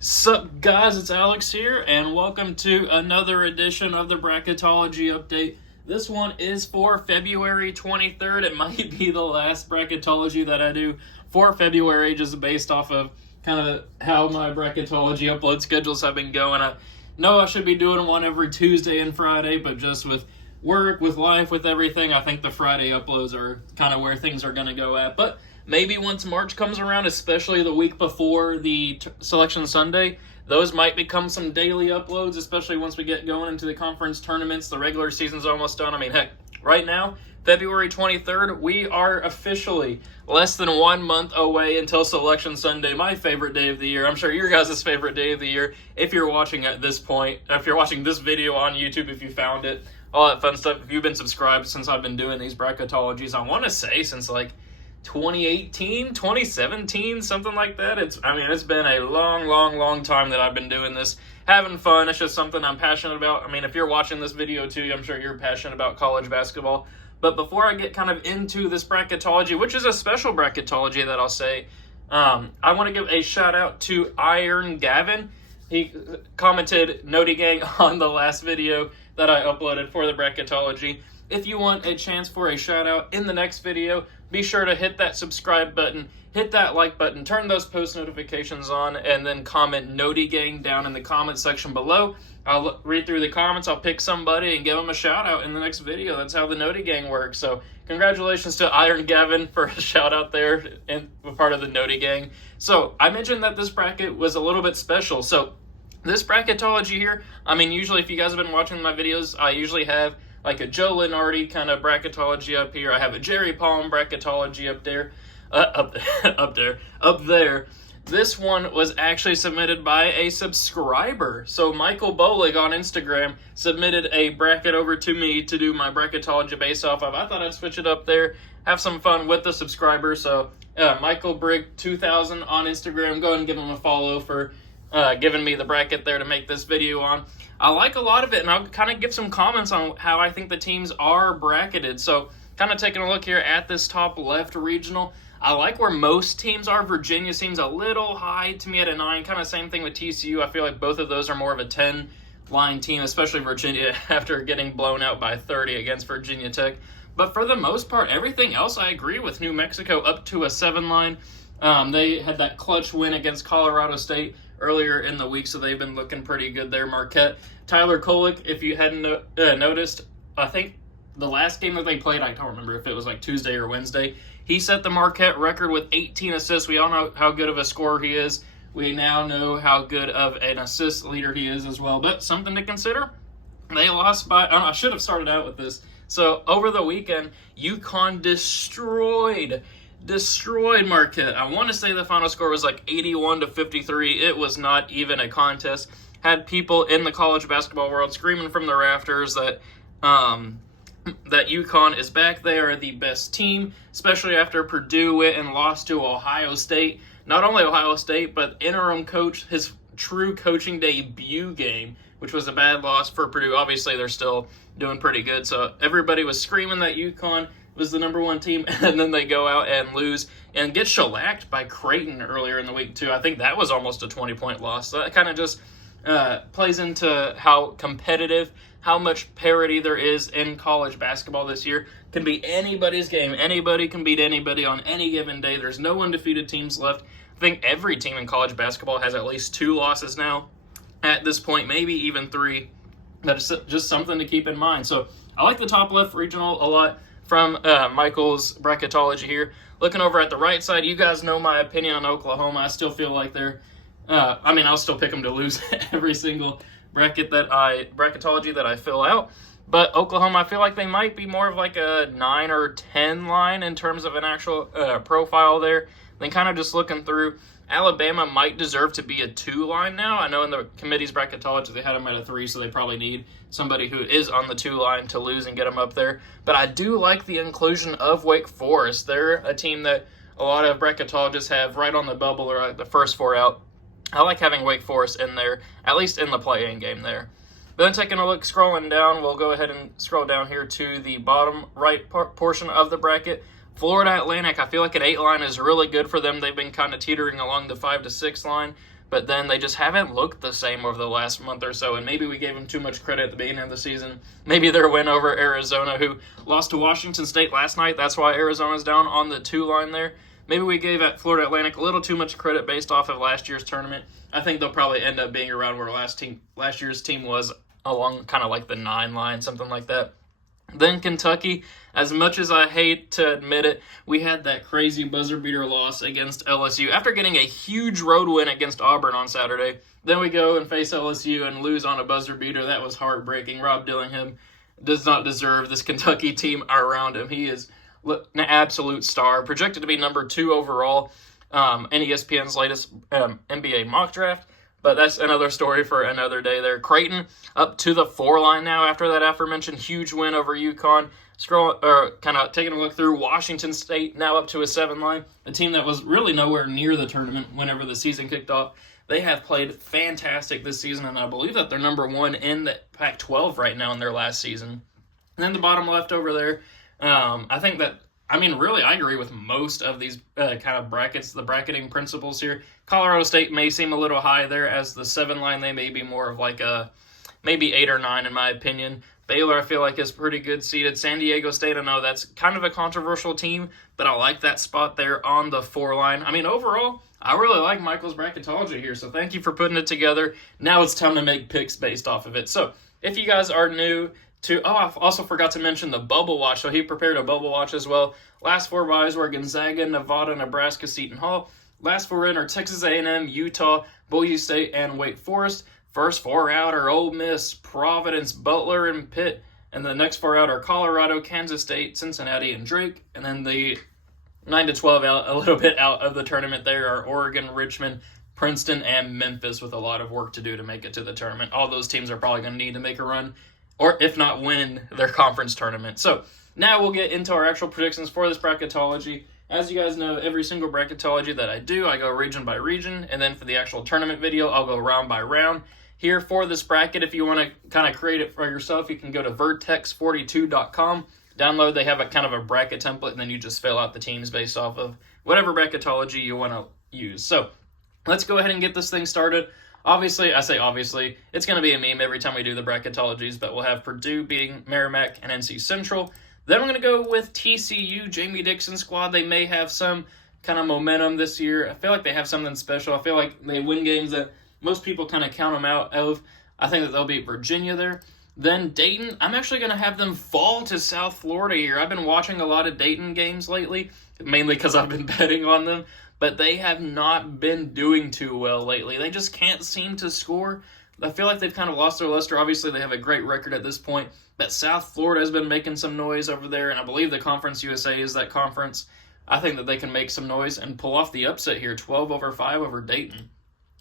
Sup guys, it's Alex here, and welcome to another edition of the Bracketology update. This one is for February 23rd. It might be the last Bracketology that I do for February, just based off of kind of how my Bracketology upload schedules have been going. I know I should be doing one every Tuesday and Friday, but just with work, with life, with everything, I think the Friday uploads are kind of where things are going to go at. But maybe once March comes around, especially the week before the Selection Sunday, those might become some daily uploads, especially once we get going into the conference tournaments. The regular season's almost done. I mean, heck, right now, February 23rd, we are officially less than 1 month away until Selection Sunday, my favorite day of the year. I'm sure your guys' favorite day of the year if you're watching at this point, if you're watching this video on YouTube, if you found it, all that fun stuff. If you've been subscribed since I've been doing these Bracketologies, I want to say since like 2018, 2017, something like that. It's been a long time that I've been doing this, having fun. It's just something I'm passionate about. I mean, if you're watching this video too, I'm sure you're passionate about college basketball. But before I get kind of into this Bracketology, which is a special Bracketology that I'll say, I want to give a shout out to Iron Gavin. He commented Noti Gang on the last video that I uploaded for the Bracketology. If you want a chance for a shout out in the next video, be sure to hit that subscribe button, hit that like button, turn those post notifications on, and then comment Noti Gang down in the comment section below. I'll read through the comments, I'll pick somebody and give them a shout out in the next video. That's how the Noti Gang works. So congratulations to Iron Gavin for a shout out there and part of the Noti Gang. So I mentioned that this bracket was a little bit special. So this Bracketology here, I mean, usually if you guys have been watching my videos, I usually have like a Joe Lenardi kind of Bracketology up here. I have a Jerry Palm Bracketology up there. Up there. This one was actually submitted by a subscriber. So Michael Bolig on Instagram submitted a bracket over to me to do my Bracketology based off of. I thought I'd switch it up there, have some fun with the subscriber. So Michael Brigg 2000 on Instagram, go ahead and give him a follow for giving me the bracket there to make this video on. I like a lot of it, and I'll kind of give some comments on how I think the teams are bracketed. So kind of taking a look here at this top left regional, I like where most teams are. Virginia seems a little high to me at a 9. Kind of same thing with TCU. I feel like both of those are more of a 10-line team, especially Virginia after getting blown out by 30 against Virginia Tech. But for the most part, everything else I agree with. New Mexico up to a 7-line. They had that clutch win against Colorado State earlier in the week, so they've been looking pretty good there. Marquette, Tyler Kolek, if you hadn't noticed, I think the last game that they played, I don't remember if it was like Tuesday or Wednesday, he set the Marquette record with 18 assists. We all know how good of a scorer he is. We now know how good of an assist leader he is as well. But something to consider, they lost by, I should have started out with this. So over the weekend, UConn destroyed Marquette. I want to say the final score was like 81-53. It was not even a contest. Had people in the college basketball world screaming from the rafters that that UConn is back. They are the best team, especially after Purdue went and lost to Ohio State. Not only Ohio State, but interim coach, his true coaching debut game, which was a bad loss for Purdue. Obviously, they're still doing pretty good. So everybody was screaming that UConn was the number one team, and then they go out and lose and get shellacked by Creighton earlier in the week too. I think that was almost a 20-point loss. So that kind of just plays into how competitive, how much parity there is in college basketball this year. Can be anybody's game. Anybody can beat anybody on any given day. There's no undefeated teams left. I think every team in college basketball has at least 2 losses now at this point, maybe even 3. That's just something to keep in mind. So I like the top left regional a lot from Michael's Bracketology here. Looking over at the right side, you guys know my opinion on Oklahoma. I still feel like they're, I'll still pick them to lose every single Bracketology that I fill out. But Oklahoma, I feel like they might be more of like a 9 or 10 line in terms of an actual profile there. Then kind of just looking through, Alabama might deserve to be a 2 line now. I know in the committee's Bracketology they had them at a 3, so they probably need somebody who is on the 2 line to lose and get them up there. But I do like the inclusion of Wake Forest. They're a team that a lot of Bracketologists have right on the bubble or the first 4 out. I like having Wake Forest in there, at least in the play-in game there. Then taking a look, scrolling down, we'll go ahead and scroll down here to the bottom right portion of the bracket. Florida Atlantic, I feel like an 8 line is really good for them. They've been kind of teetering along the 5 to 6 line. but then they just haven't looked the same over the last month or so, and maybe we gave them too much credit at the beginning of the season. Maybe their win over Arizona, who lost to Washington State last night, that's why Arizona's down on the 2 line there. Maybe we gave at Florida Atlantic a little too much credit based off of last year's tournament. I think they'll probably end up being around where last year's team was, along kind of like the 9 line, something like that. Then Kentucky, as much as I hate to admit it, we had that crazy buzzer beater loss against LSU after getting a huge road win against Auburn on Saturday. Then we go and face LSU and lose on a buzzer beater. That was heartbreaking. Rob Dillingham does not deserve this Kentucky team around him. He is an absolute star, projected to be number 2 overall in ESPN's latest NBA mock draft. But that's another story for another day there. Creighton up to the 4 line now after that aforementioned huge win over UConn. Kind of taking a look through Washington State, now up to a 7 line. A team that was really nowhere near the tournament whenever the season kicked off. They have played fantastic this season, and I believe that they're number 1 in the Pac-12 right now in their last season. And then the bottom left over there, really, I agree with most of these kind of brackets, the bracketing principles here. Colorado State may seem a little high there as the 7 line. They may be more of like a maybe 8 or 9 in my opinion. Baylor, I feel like, is pretty good seeded. San Diego State, I know that's kind of a controversial team, but I like that spot there on the 4 line. Overall, I really like Michael's bracketology here, so thank you for putting it together. Now it's time to make picks based off of it. So if you guys are new I also forgot to mention the bubble watch. So he prepared a bubble watch as well. Last 4 buys were Gonzaga, Nevada, Nebraska, Seton Hall. Last 4 in are Texas A&M, Utah, Boise State, and Wake Forest. First 4 out are Ole Miss, Providence, Butler, and Pitt. And the next 4 out are Colorado, Kansas State, Cincinnati, and Drake. And then the 9 to 12 out, a little bit out of the tournament there, are Oregon, Richmond, Princeton, and Memphis, with a lot of work to do to make it to the tournament. All those teams are probably going to need to make a run, or if not win their conference tournament. So now we'll get into our actual predictions for this bracketology. As you guys know, every single bracketology that I do, I go region by region, and then for the actual tournament video, I'll go round by round. Here for this bracket, if you want to kind of create it for yourself, you can go to vertex42.com. Download, they have a kind of a bracket template, and then you just fill out the teams based off of whatever bracketology you want to use. So let's go ahead and get this thing started. Obviously, it's going to be a meme every time we do the bracketologies, but we'll have Purdue beating Merrimack and NC Central. Then we're going to go with TCU, Jamie Dixon's squad. They may have some kind of momentum this year. I feel like they have something special. I feel like they win games that most people kind of count them out of. I think that they'll beat Virginia there. Then Dayton, I'm actually going to have them fall to South Florida here. I've been watching a lot of Dayton games lately, mainly because I've been betting on them. But they have not been doing too well lately. They just can't seem to score. I feel like they've kind of lost their luster. Obviously, they have a great record at this point. But South Florida has been making some noise over there, and I believe the Conference USA is that conference. I think that they can make some noise and pull off the upset here, 12-5 over Dayton.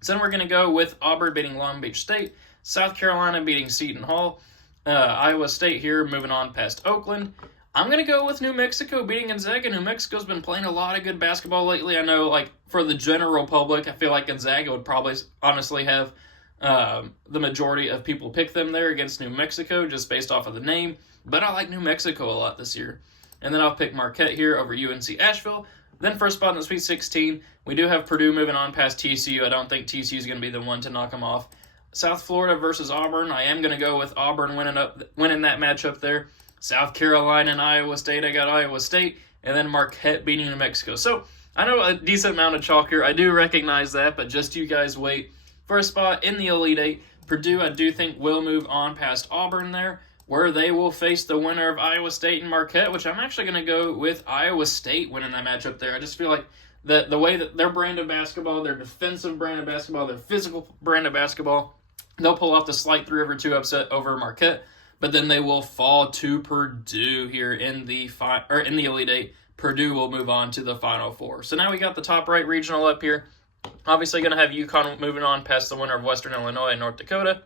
So then we're going to go with Auburn beating Long Beach State, South Carolina beating Seton Hall, Iowa State here moving on past Oakland. I'm going to go with New Mexico beating Gonzaga. New Mexico's been playing a lot of good basketball lately. I know, for the general public, I feel like Gonzaga would probably honestly have the majority of people pick them there against New Mexico just based off of the name. But I like New Mexico a lot this year. And then I'll pick Marquette here over UNC Asheville. Then first spot in the Sweet 16, we do have Purdue moving on past TCU. I don't think TCU is going to be the one to knock them off. South Florida versus Auburn. I am going to go with Auburn winning that matchup there. South Carolina and Iowa State, I got Iowa State, and then Marquette beating New Mexico. So I know a decent amount of chalk here. I do recognize that, but just you guys wait for a spot in the Elite Eight. Purdue, I do think, will move on past Auburn there, where they will face the winner of Iowa State and Marquette, which I'm actually going to go with Iowa State winning that matchup there. I just feel like the way that their brand of basketball, their defensive brand of basketball, their physical brand of basketball, they'll pull off the slight 3-2 upset over Marquette. But then they will fall to Purdue here in the Elite Eight. Purdue will move on to the Final Four. So now we got the top right regional up here. Obviously going to have UConn moving on past the winner of Western Illinois and North Dakota.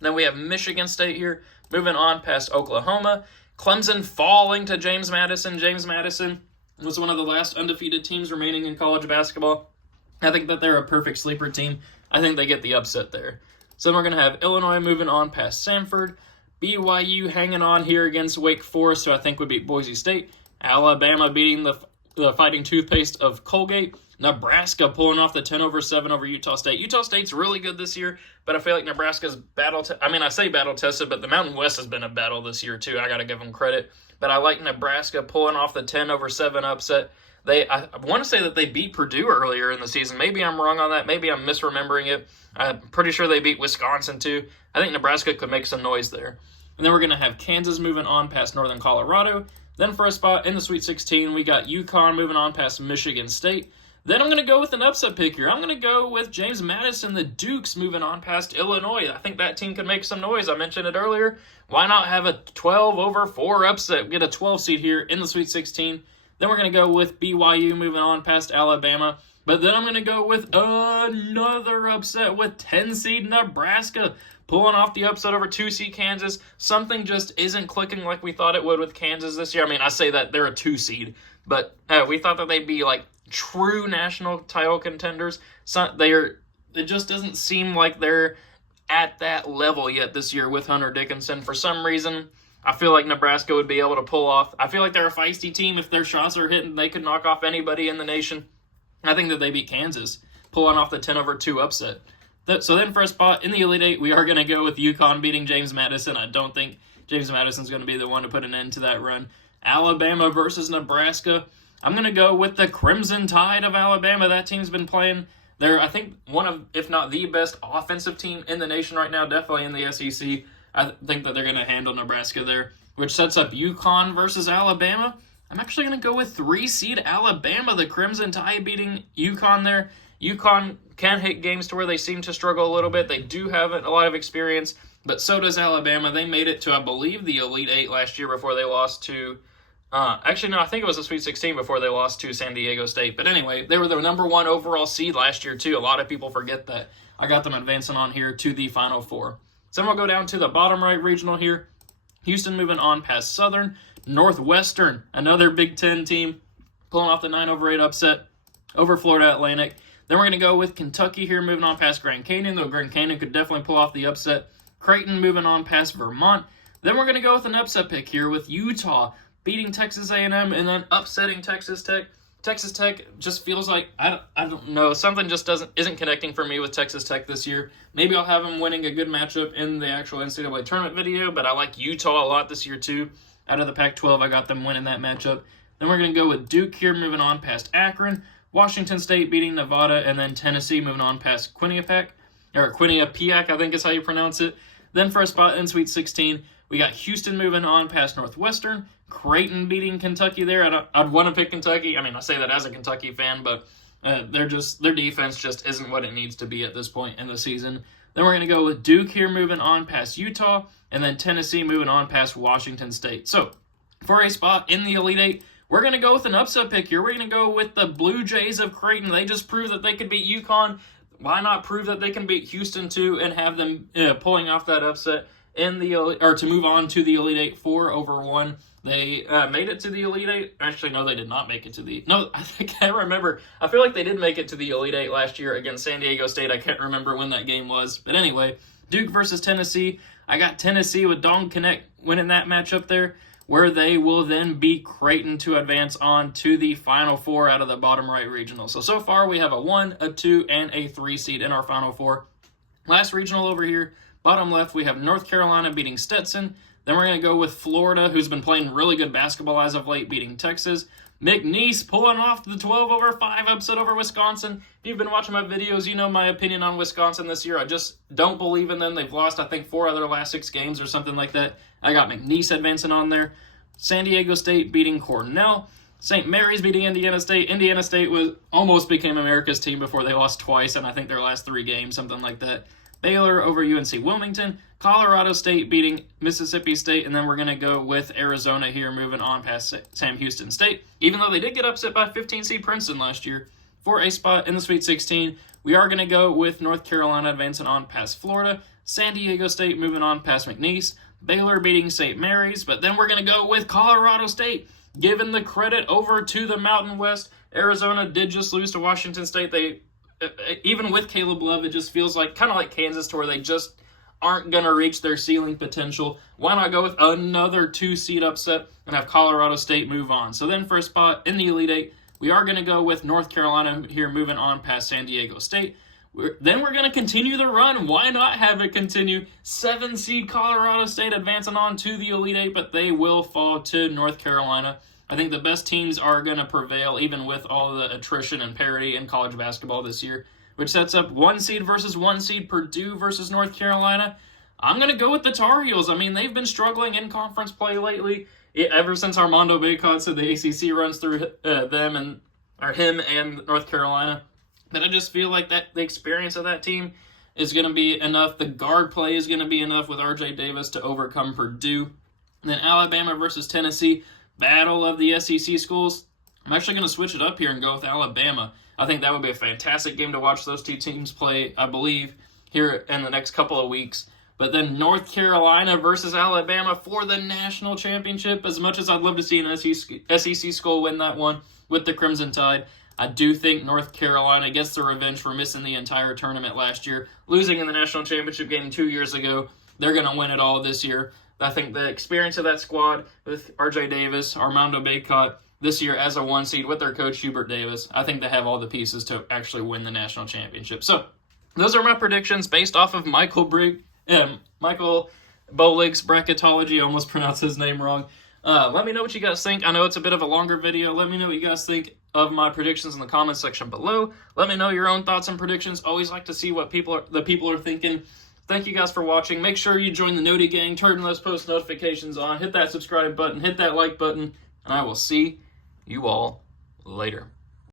Then we have Michigan State here moving on past Oklahoma. Clemson falling to James Madison. James Madison was one of the last undefeated teams remaining in college basketball. I think that they're a perfect sleeper team. I think they get the upset there. So then we're going to have Illinois moving on past Samford. BYU hanging on here against Wake Forest, who I think would beat Boise State. Alabama beating the the Fighting Toothpaste of Colgate. Nebraska pulling off the 10-7 over Utah State. Utah State's really good this year, but I feel like Nebraska's I say battle-tested, but the Mountain West has been a battle this year, too. I got to give them credit. But I like Nebraska pulling off the 10-7 upset. I want to say that they beat Purdue earlier in the season. Maybe I'm wrong on that. Maybe I'm misremembering it. I'm pretty sure they beat Wisconsin, too. I think Nebraska could make some noise there. And then we're going to have Kansas moving on past Northern Colorado. Then for a spot in the Sweet 16, we got UConn moving on past Michigan State. Then I'm going to go with an upset pick here. I'm going to go with James Madison, the Dukes, moving on past Illinois. I think that team could make some noise. I mentioned it earlier. Why not have a 12-4 upset? Get a 12 seed here in the Sweet 16. Then we're going to go with BYU moving on past Alabama. But then I'm going to go with another upset with 10 seed Nebraska pulling off the upset over 2 seed Kansas. Something just isn't clicking like we thought it would with Kansas this year. I mean, I say that they're a 2 seed, but we thought that they'd be like true national title contenders. It just doesn't seem like they're at that level yet this year with Hunter Dickinson. For some reason, I feel like Nebraska would be able to pull off. I feel like they're a feisty team. If their shots are hitting, they could knock off anybody in the nation. I think that they beat Kansas, pulling off the 10-2 upset. So then for a spot in the Elite Eight, we are going to go with UConn beating James Madison. I don't think James Madison's going to be the one to put an end to that run. Alabama versus Nebraska. I'm going to go with the Crimson Tide of Alabama. That team's been playing. They're, I think, one of, if not the best offensive team in the nation right now, definitely in the SEC. I think that they're going to handle Nebraska there, which sets up UConn versus Alabama. I'm actually going to go with 3 seed Alabama, the Crimson Tide beating UConn there. UConn can hit games to where they seem to struggle a little bit. They do have a lot of experience, but so does Alabama. They made it to, I believe, the Elite Eight last year before they lost to actually, no, I think it was the Sweet 16 before they lost to San Diego State. But anyway, they were the number 1 overall seed last year, too. A lot of people forget that. I got them advancing on here to the Final Four. So then we'll go down to the bottom right regional here. Houston moving on past Southern. Northwestern, another Big Ten team, pulling off the 9-8 upset over Florida Atlantic. Then we're going to go with Kentucky here, moving on past Grand Canyon, though Grand Canyon could definitely pull off the upset. Creighton moving on past Vermont. Then we're going to go with an upset pick here with Utah beating Texas A&M and then upsetting Texas Tech. Texas Tech just feels like, I don't know, something just isn't connecting for me with Texas Tech this year. Maybe I'll have them winning a good matchup in the actual NCAA tournament video, but I like Utah a lot this year too. Out of the Pac-12, I got them winning that matchup. Then we're going to go with Duke here, moving on past Akron. Washington State beating Nevada, and then Tennessee moving on past Quinnipiac, I think is how you pronounce it. Then for a spot in Sweet 16, we got Houston moving on past Northwestern. Creighton beating Kentucky there. I'd want to pick Kentucky. I mean, I say that as a Kentucky fan, but their defense just isn't what it needs to be at this point in the season. Then we're going to go with Duke here moving on past Utah, and then Tennessee moving on past Washington State. So for a spot in the Elite Eight, we're going to go with an upset pick here. We're going to go with the Blue Jays of Creighton. They just proved that they could beat UConn. Why not prove that they can beat Houston too and have them pulling off that upset in the to move on to the Elite Eight 4-1. They made it to the Elite Eight. Actually, no, they did not make it to the. No, I can't remember. I feel like they did make it to the Elite Eight last year against San Diego State. I can't remember when that game was, but anyway, Duke versus Tennessee. I got Tennessee with Dong Connect winning that matchup there, where they will then beat Creighton to advance on to the Final Four out of the bottom right regional. So far we have a 1, a 2, and a 3 seed in our Final Four. Last regional over here, bottom left, we have North Carolina beating Stetson. Then we're going to go with Florida, who's been playing really good basketball as of late, beating Texas. McNeese pulling off the 12-5 upset over Wisconsin. If you've been watching my videos, you know my opinion on Wisconsin this year. I just don't believe in them. They've lost, I think, 4 out of their last 6 games or something like that. I got McNeese advancing on there. San Diego State beating Cornell. St. Mary's beating Indiana State. Indiana State almost became America's team before they lost twice, and I think their last 3 games, something like that. Baylor over UNC Wilmington. Colorado State beating Mississippi State, and then we're going to go with Arizona here, moving on past Sam Houston State. Even though they did get upset by 15-seed Princeton last year for a spot in the Sweet 16, we are going to go with North Carolina advancing on past Florida. San Diego State moving on past McNeese. Baylor beating St. Mary's, but then we're going to go with Colorado State, giving the credit over to the Mountain West. Arizona did just lose to Washington State. They, even with Caleb Love, it just feels like kind of like Kansas, to where they just aren't going to reach their ceiling potential. Why not go with another 2-seed upset and have Colorado State move on? So then for a spot in the Elite Eight, We are going to go with North Carolina here, moving on past San Diego State. Then we're going to continue the run. Why not have it continue? 7 seed Colorado State advancing on to the Elite Eight, but they will fall to North Carolina. I think the best teams are going to prevail, even with all the attrition and parity in college basketball this year, which sets up 1 seed versus 1 seed, Purdue versus North Carolina. I'm going to go with the Tar Heels. I mean, they've been struggling in conference play lately. Ever since Armando Bacot said the ACC runs through him and North Carolina. But I just feel like that the experience of that team is going to be enough. The guard play is going to be enough with R.J. Davis to overcome Purdue. And then Alabama versus Tennessee, battle of the SEC schools. I'm actually going to switch it up here and go with Alabama. I think that would be a fantastic game to watch those two teams play, I believe, here in the next couple of weeks. But then North Carolina versus Alabama for the national championship. As much as I'd love to see an SEC school win that one with the Crimson Tide, I do think North Carolina gets the revenge for missing the entire tournament last year, losing in the national championship game 2 years ago. They're going to win it all this year. I think the experience of that squad with R.J. Davis, Armando Bacot, this year as a 1 seed with their coach Hubert Davis, I think they have all the pieces to actually win the national championship. So those are my predictions based off of Michael Bolig's Bracketology. I almost pronounced his name wrong. Let me know what you guys think. I know it's a bit of a longer video. Let me know what you guys think of my predictions in the comments section below. Let me know your own thoughts and predictions. Always like to see what the people are thinking. Thank you guys for watching. Make sure you join the Noti Gang. Turn those post notifications on. Hit that subscribe button. Hit that like button. And I will see you all later.